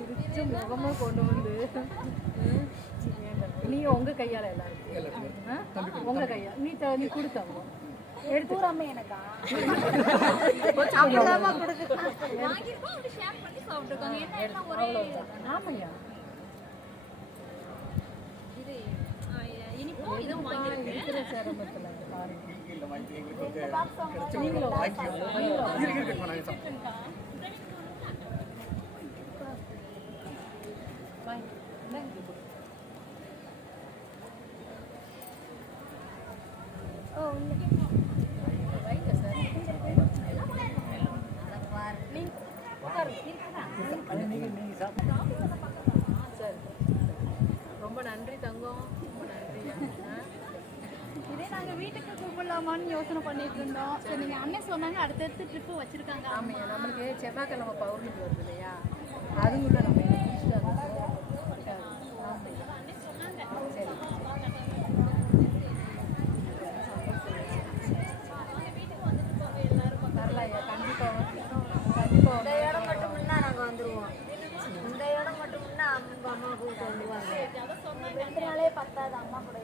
சிரிச்சு முகமா கொண்டு வந்து. நீ உங்க கையால எல்லாருக்கும்? உங்க கையா நீ த- நீ கொடுத்தவங்க எடுத்து பூராமே எனக்கா அப்படி ரொம்ப நன்றி தங்கம். ரொம்ப நன்றி? இதே நாங்க வீட்டுக்கு கூப்பிடலாமான்னு யோசனை பண்ணிட்டு இருந்தோம். சரி நீங்க அண்ணன் சொன்னாங்க அடுத்தடுத்து ட்ரிப்பு வச்சிருக்காங்க. ஆமாய்யா நம்மளுக்கு செவ்வாய்க்கிழமை பௌர்ணமி வருது இல்லையா? அதுக்குள்ள நம்ம பத்தாது அம்மா கூட